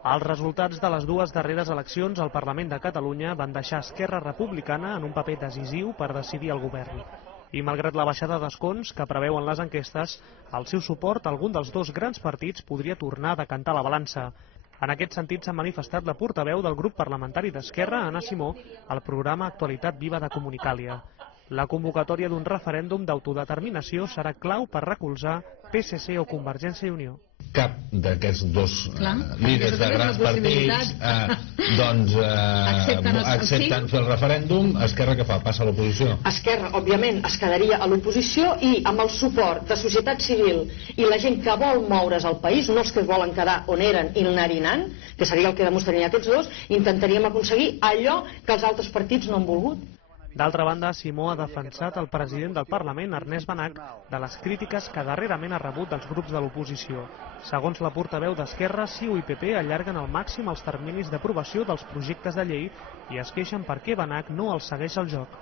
Els resultats de les dues darreres eleccions al Parlament de Catalunya van deixar Esquerra Republicana en un paper decisiu per decidir el govern. I malgrat la baixada d'escons que preveuen les enquestes, el seu suport a algun dels dos grans partits podria tornar a decantar la balança. En aquest sentit s'ha manifestat la portaveu del grup parlamentari d'Esquerra, Anna Simó, al programa Actualitat Viva de Comunicàlia. La convocatòria d'un referèndum d'autodeterminació serà clau per recolzar PSC o Convergència i Unió. Cap d'aquests dos líders de grans partits accepten fer el referèndum. Esquerra què fa? Passa a l'oposició? Esquerra, òbviament, es quedaria a l'oposició i amb el suport de societat civil i la gent que vol moure's al país, no els que es volen quedar on eren i anar-hi anant, que seria el que demostrarien aquests dos, intentaríem aconseguir allò que els altres partits no han volgut. D'altra banda, Simó ha defensat el president del Parlament, Ernest Benach, de les crítiques que darrerament ha rebut dels grups de l'oposició. Segons la portaveu d'Esquerra, CiU i PP allarguen al màxim els terminis d'aprovació dels projectes de llei i es queixen perquè Benach no els segueix el joc.